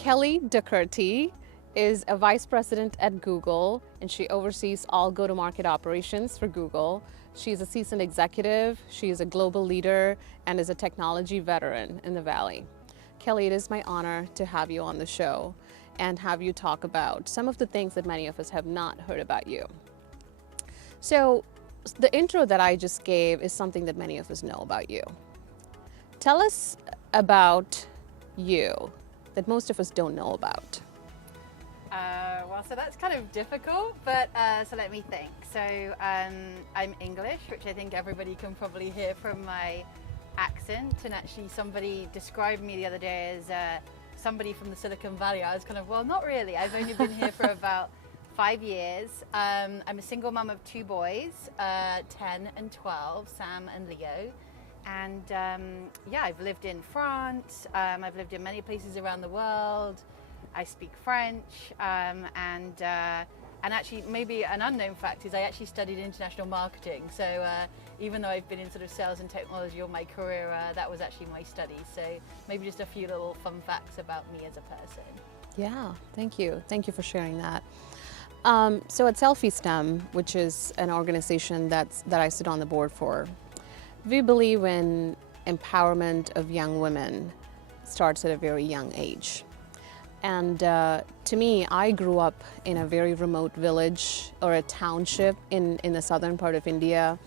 Kelly Ducourty is a vice president at Google, and she oversees all go-to-market operations for Google. She's a seasoned executive, she is a global leader, and is a technology veteran in the Valley. Kelly, it is my honor to have you on the show and have you talk about some of the things that many of us have not heard about you. So, the intro that I just gave is something that many of us know about you. Tell us about you that most of us don't know about. So that's kind of difficult, but so let me think. So I'm English, which I think everybody can probably hear from my accent, and actually somebody described me the other day as somebody from the Silicon Valley. I was kind of, well, not really. I've only been here for about 5 years. I'm a single mum of 2 boys, 10 and 12, Sam and Leo. And yeah, I've lived in France, I've lived in many places around the world. I speak French, and actually maybe an unknown fact is I actually studied international marketing. So even though I've been in sort of sales and technology all my career, that was actually my study. So maybe just a few little fun facts about me as a person. Yeah, thank you. Thank you for sharing that. So at Self-eSTEM, which is an organization that I sit on the board for, we believe in empowerment of young women starts at a very young age. And to me, I grew up in a very remote village or a township in the southern part of India.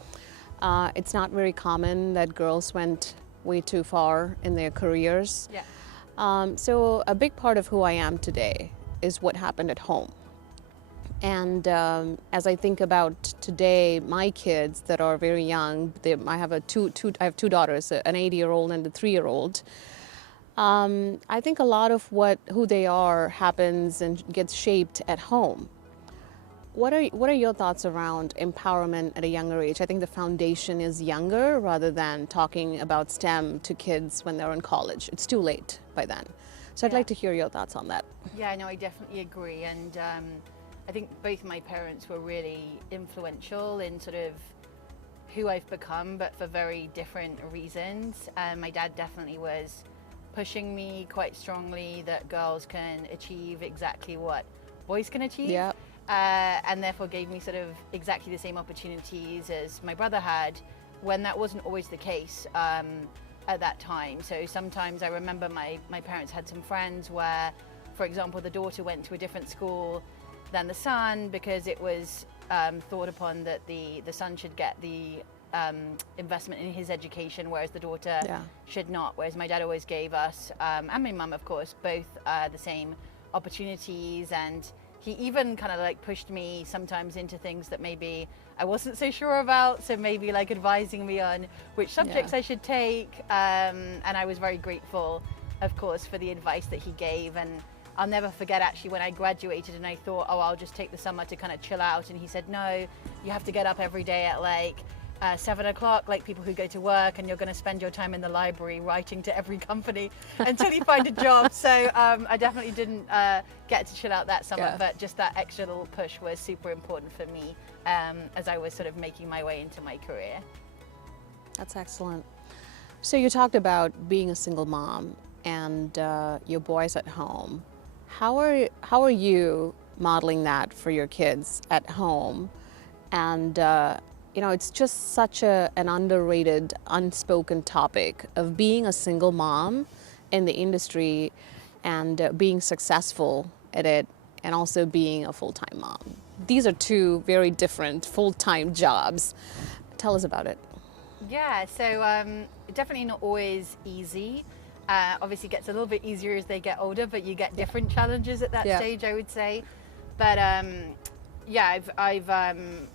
It's not very common that girls went way too far in their careers. Yeah. So a big part of who I am today is what happened at home. And as I think about today, my kids that are very young, I have two daughters, an 80-year-old and a 3-year-old. I think a lot of who they are happens and gets shaped at home. What are your thoughts around empowerment at a younger age? I think the foundation is younger rather than talking about STEM to kids when they're in college. It's too late by then. So I'd like to hear your thoughts on that. Yeah, no, I definitely agree. And I think both my parents were really influential in sort of who I've become, but for very different reasons. My dad definitely was pushing me quite strongly that girls can achieve exactly what boys can achieve. Yeah. And therefore gave me sort of exactly the same opportunities as my brother had, when that wasn't always the case at that time. So sometimes I remember my parents had some friends where, for example, the daughter went to a different school than the son because it was thought upon that the son should get the investment in his education, whereas the daughter should not. Whereas my dad always gave us, and my mum of course, both the same opportunities, and he even kind of like pushed me sometimes into things that maybe I wasn't so sure about, so maybe like advising me on which subjects I should take, and I was very grateful of course for the advice that he gave. And I'll never forget actually when I graduated and I thought, oh, I'll just take the summer to kind of chill out, and he said, no, you have to get up every day at like 7 o'clock, like people who go to work, and you're going to spend your time in the library writing to every company until you find a job. So I definitely didn't get to chill out that summer, but just that extra little push was super important for me as I was sort of making my way into my career. That's excellent. So you talked about being a single mom and your boys at home. How are you modeling that for your kids at home? And you know, it's just such an underrated, unspoken topic of being a single mom in the industry and being successful at it, and also being a full-time mom. These are 2 very different full-time jobs. Tell us about it. Yeah, so definitely not always easy. Obviously it gets a little bit easier as they get older, but you get different challenges at that stage, I would say. But yeah, I've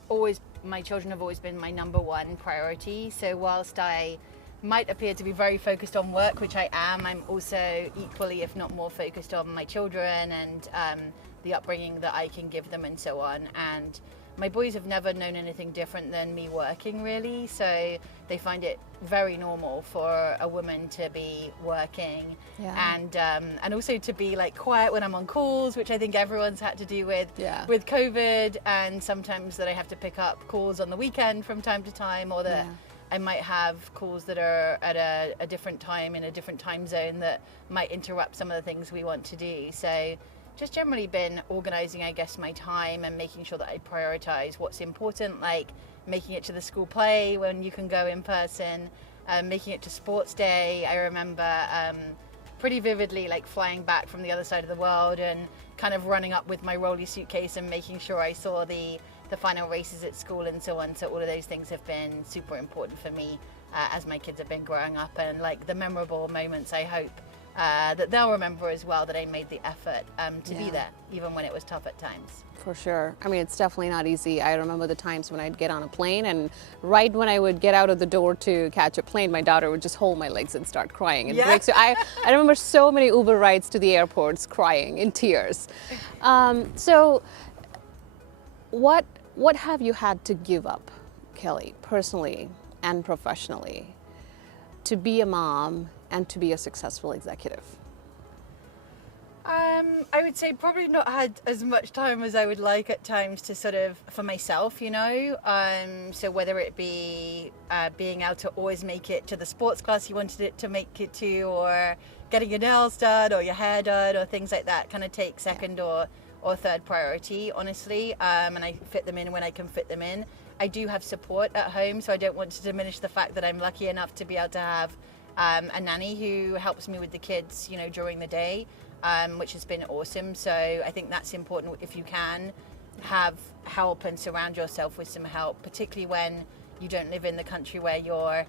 always, my children have always been my number 1 priority. So whilst I might appear to be very focused on work, which I am, I'm also equally, if not more, focused on my children and the upbringing that I can give them and so on. And my boys have never known anything different than me working, really. So they find it very normal for a woman to be working, and also to be like quiet when I'm on calls, which I think everyone's had to do with COVID, and sometimes that I have to pick up calls on the weekend from time to time, or that I might have calls that are at a different time in a different time zone that might interrupt some of the things we want to do. So just generally been organizing, I guess, my time and making sure that I prioritize what's important, like making it to the school play when you can go in person, making it to sports day. I remember pretty vividly like flying back from the other side of the world and kind of running up with my rolly suitcase and making sure I saw the final races at school and so on. So all of those things have been super important for me as my kids have been growing up, and like the memorable moments, I hope that they'll remember as well, that I made the effort to be there, even when it was tough at times. For sure. I mean, it's definitely not easy. I remember the times when I'd get on a plane, and right when I would get out of the door to catch a plane, my daughter would just hold my legs and start crying. And break. So I remember so many Uber rides to the airports crying in tears. So what have you had to give up, Kelly, personally and professionally, to be a mom and to be a successful executive? I would say probably not had as much time as I would like at times to sort of, for myself, you know. So whether it be being able to always make it to the sports class you wanted it to make it to, or getting your nails done or your hair done or things like that, kind of take second or third priority, honestly. And I fit them in when I can fit them in. I do have support at home, so I don't want to diminish the fact that I'm lucky enough to be able to have a nanny who helps me with the kids, you know, during the day, which has been awesome. So I think that's important. If you can have help and surround yourself with some help, particularly when you don't live in the country where your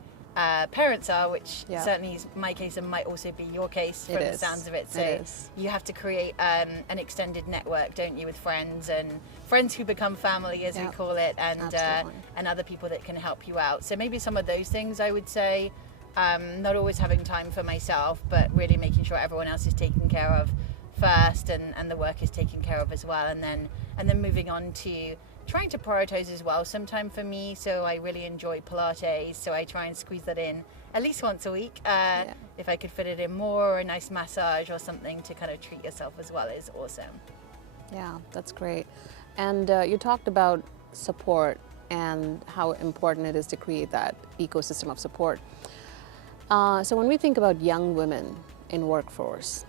parents are, which certainly is my case and might also be your case from the sounds of it. So you have to create an extended network, don't you, with friends and friends who become family, as we call it, and other people that can help you out. So maybe some of those things, I would say. Not always having time for myself, but really making sure everyone else is taken care of first, and the work is taken care of as well, and then moving on to trying to prioritize as well some time for me. So I really enjoy Pilates, so I try and squeeze that in at least once a week. If I could fit it in more, or a nice massage or something to kind of treat yourself as well is awesome. Yeah, that's great. And you talked about support and how important it is to create that ecosystem of support. So when we think about young women in workforce,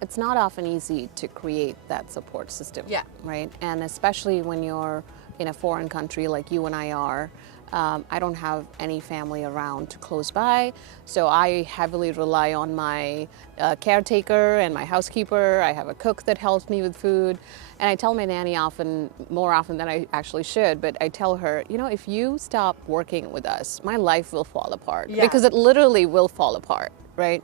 it's not often easy to create that support system, right? And especially when you're in a foreign country like you and I are. I don't have any family around close by, so I heavily rely on my caretaker and my housekeeper. I have a cook that helps me with food, and I tell my nanny more often than I actually should, but I tell her, you know, if you stop working with us, my life will fall apart, because it literally will fall apart, right?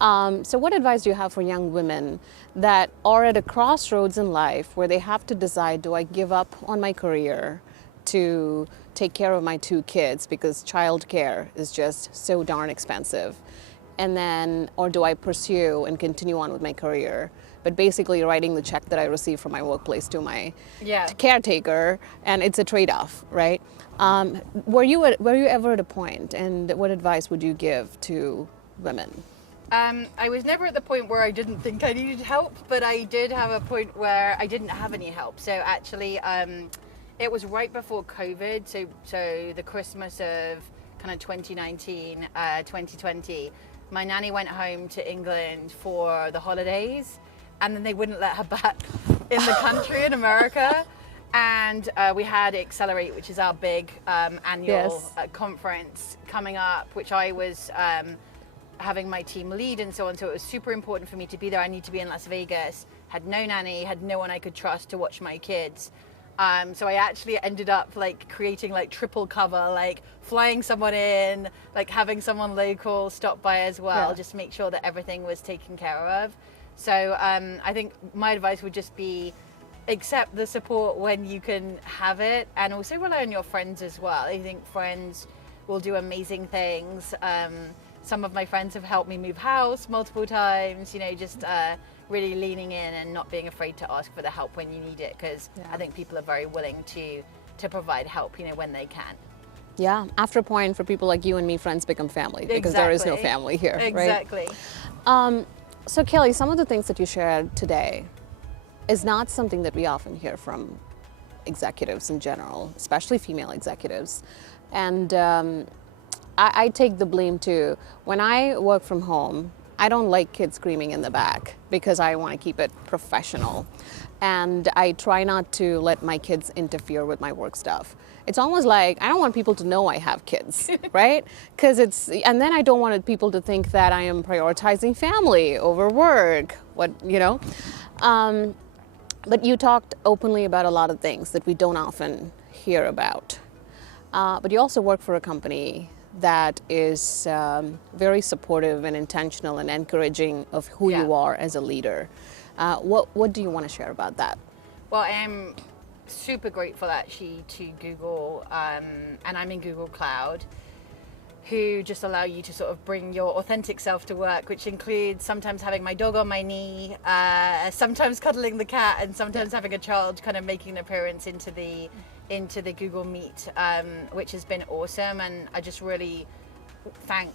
So what advice do you have for young women that are at a crossroads in life where they have to decide, do I give up on my career to take care of my 2 kids because childcare is just so darn expensive, and then, or do I pursue and continue on with my career, but basically writing the check that I receive from my workplace to my caretaker, and it's a trade-off, right? Were you ever at a point, and what advice would you give to women? I was never at the point where I didn't think I needed help, but I did have a point where I didn't have any help. So actually, it was right before COVID, so the Christmas of kind of 2019, 2020, my nanny went home to England for the holidays, and then they wouldn't let her back in the country in America. And we had Accelerate, which is our big annual conference coming up, which I was having my team lead and so on. So it was super important for me to be there. I need to be in Las Vegas, had no nanny, had no one I could trust to watch my kids. So I actually ended up like creating like triple cover, like flying someone in, like having someone local stop by as well, just make sure that everything was taken care of. So I think my advice would just be accept the support when you can have it, and also rely on your friends as well. I think friends will do amazing things. Some of my friends have helped me move house multiple times, you know, just really leaning in and not being afraid to ask for the help when you need it, because I think people are very willing to provide help, you know, when they can. Yeah, after a point, for people like you and me, friends become family, because there is no family here, Exactly. Right? So Kelly, some of the things that you shared today is not something that we often hear from executives in general, especially female executives. And I take the blame too. When I work from home, I don't like kids screaming in the back because I want to keep it professional. And I try not to let my kids interfere with my work stuff. It's almost like I don't want people to know I have kids, right? Because and then I don't want people to think that I am prioritizing family over work, But you talked openly about a lot of things that we don't often hear about. But you also work for a company that is very supportive and intentional and encouraging of who you are as a leader. What do you want to share about that? Well, I am super grateful actually to Google, and I'm in Google Cloud, who just allow you to sort of bring your authentic self to work, which includes sometimes having my dog on my knee, sometimes cuddling the cat, and sometimes having a child kind of making an appearance into the Google Meet, which has been awesome. And I just really thank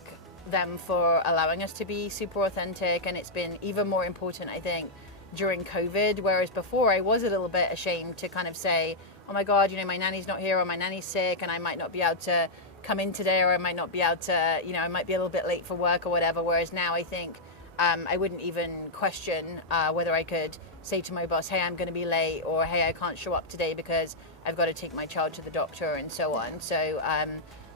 them for allowing us to be super authentic. And it's been even more important, I think, during COVID, whereas before I was a little bit ashamed to kind of say, oh my God, my nanny's not here, or my nanny's sick and I might not be able to come in today, or I might not be able to, I might be a little bit late for work or whatever. Whereas now I think I wouldn't even question whether I could say to my boss, hey, I'm going to be late, or hey, I can't show up today because I've got to take my child to the doctor, and so on. So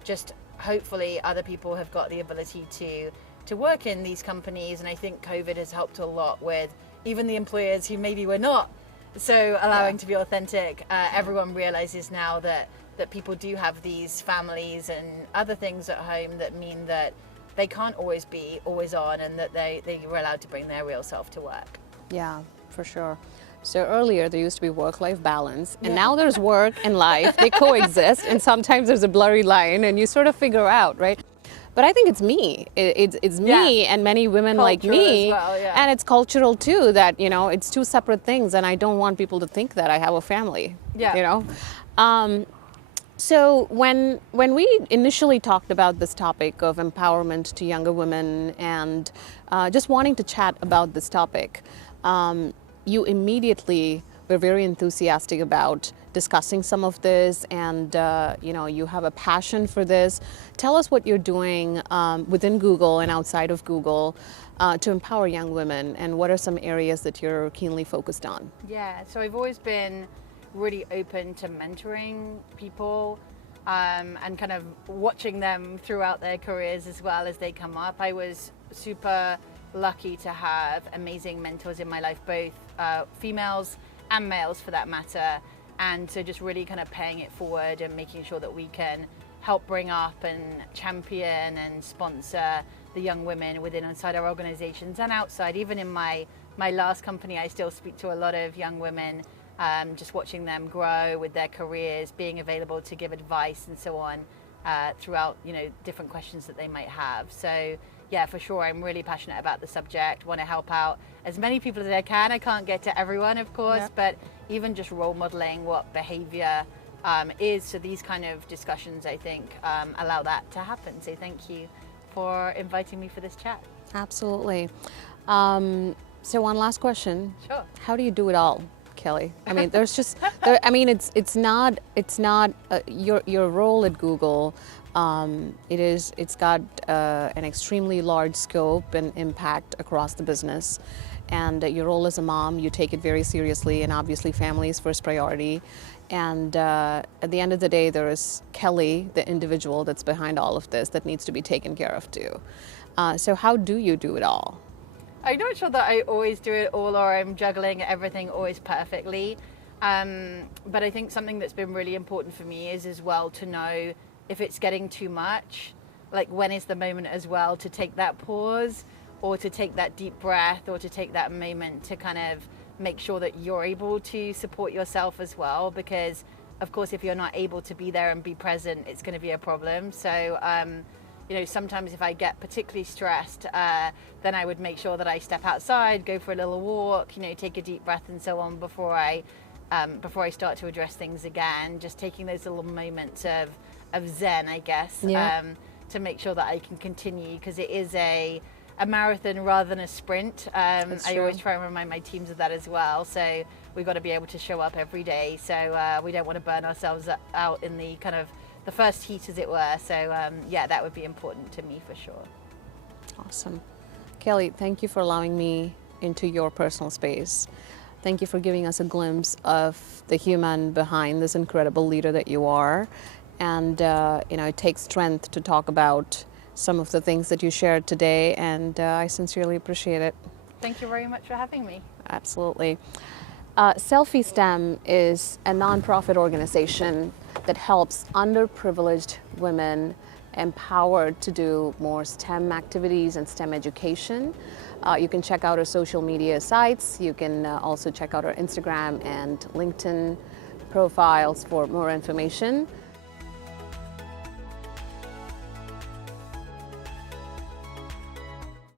just hopefully other people have got the ability to work in these companies. And I think COVID has helped a lot with even the employers who maybe were not so allowing to be authentic. Everyone realizes now that people do have these families and other things at home that mean that they can't always be always on, and that they were allowed to bring their real self to work. Yeah, for sure. So earlier there used to be work-life balance, and now there's work and life. They coexist, and sometimes there's a blurry line, and you sort of figure out, right? But I think it's me. It's me and many women like me, and it's cultural too. That it's two separate things, and I don't want people to think that I have a family. So when we initially talked about this topic of empowerment to younger women and just wanting to chat about this topic, you immediately were very enthusiastic about discussing some of this, and you have a passion for this. Tell us what you're doing within Google and outside of Google to empower young women, and what are some areas that you're keenly focused on? Yeah, so I've always been really open to mentoring people and kind of watching them throughout their careers as well as they come up. I was super lucky to have amazing mentors in my life, both females and males for that matter. And so just really kind of paying it forward and making sure that we can help bring up and champion and sponsor the young women inside our organizations and outside. Even in my last company, I still speak to a lot of young women, just watching them grow with their careers, being available to give advice and so on throughout, different questions that they might have. So yeah, for sure, I'm really passionate about the subject, want to help out as many people as I can. I can't get to everyone, of course, but even just role modeling what behavior is. So these kind of discussions, I think, allow that to happen. So thank you for inviting me for this chat. Absolutely. So one last question. Sure. How do you do it all, Kelly? I mean, there's just, it's not your role at Google. It's got an extremely large scope and impact across the business. And your role as a mom, you take it very seriously, and obviously family is first priority. And at the end of the day, there is Kelly, the individual that's behind all of this, that needs to be taken care of too. So how do you do it all? I'm not sure that I always do it all, or I'm juggling everything always perfectly. But I think something that's been really important for me is as well to know if it's getting too much, like when is the moment as well to take that pause, or to take that deep breath, or to take that moment to kind of make sure that you're able to support yourself as well. Because of course, if you're not able to be there and be present, it's going to be a problem. So sometimes if I get particularly stressed, then I would make sure that I step outside, go for a little walk, take a deep breath and so on before I start to address things again. Just taking those little moments of zen, I guess, to make sure that I can continue, because it is a marathon rather than a sprint. I always try and remind my teams of that as well. So we've got to be able to show up every day. So we don't want to burn ourselves out in the kind of the first heat, as it were. So yeah, that would be important to me for sure. Awesome. Kelly, thank you for allowing me into your personal space. Thank you for giving us a glimpse of the human behind this incredible leader that you are. And it takes strength to talk about some of the things that you shared today, and I sincerely appreciate it. Thank you very much for having me. Absolutely. Self-eSTEM is a nonprofit organization that helps underprivileged women empowered to do more STEM activities and STEM education. You can check out our social media sites. You can also check out our Instagram and LinkedIn profiles for more information.